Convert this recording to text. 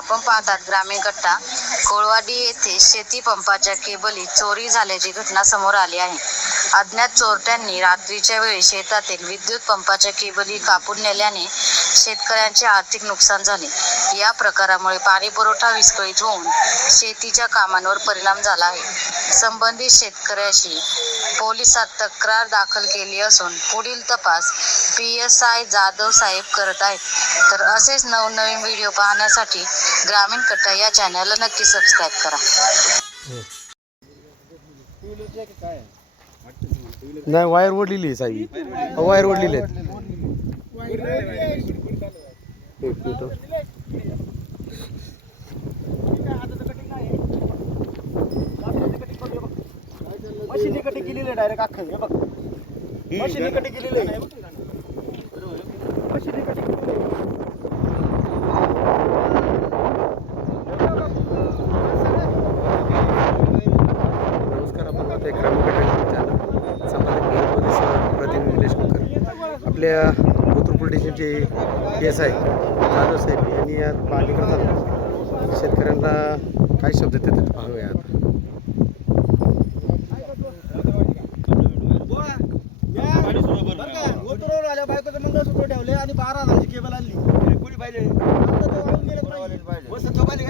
आपण पाहतात ग्रामीण कट्टा कोळवाडी येथे शेती पंपाच्या केबली चोरी झाल्याची घटना समोर आली आहे. अज्ञात चोरट्यांनी रात्रीच्या वेळी शेतातील विद्युत पंपाच्या केबली कापून नेल्याने शेतकऱ्यांचे आर्थिक नुकसान झाले. या प्रकारामुळे पाणी पुरवठा विस्कळीत होऊन शेतीच्या कामांवर परिणाम झाला आहे. संबंधित शेतकऱ्याशी पोलिसात तक्रार दाखल केली असून पुढील तपास PSI जाधव साहेब करत आहेत. तर असेच नवनवीन व्हिडिओ पाहण्यासाठी ग्रामीण कट्टा या चॅनलला नक्की सबस्क्राईब करा. नाही वायर ओढलेली आहे साहेब, वायर ओढलेली आहेत. मशीनी कटिंग केलेली आहे डायरेक्ट अख्खं हे बघ. मशीनी कटिंग केलेली आहे. मशीनी कटिंग नमस्कार, आपण पाहतोय ग्रामीण कट्टा चॅनल. संपादक पोलीस प्रतिनिधी निलेश कुलकर्णी. आपल्या कोथरूड पोलीस स्टेशनचे PSI जाधव साहेब यांनी आज पाहणी करताना शेतकऱ्यांना काय शब्द देतात पाहूया. आल्या बायकोचं मंगळसूत्र ठेवले आणि 12,000ची केबल आणली. कोणी पाहिजे वसंत पाहिजे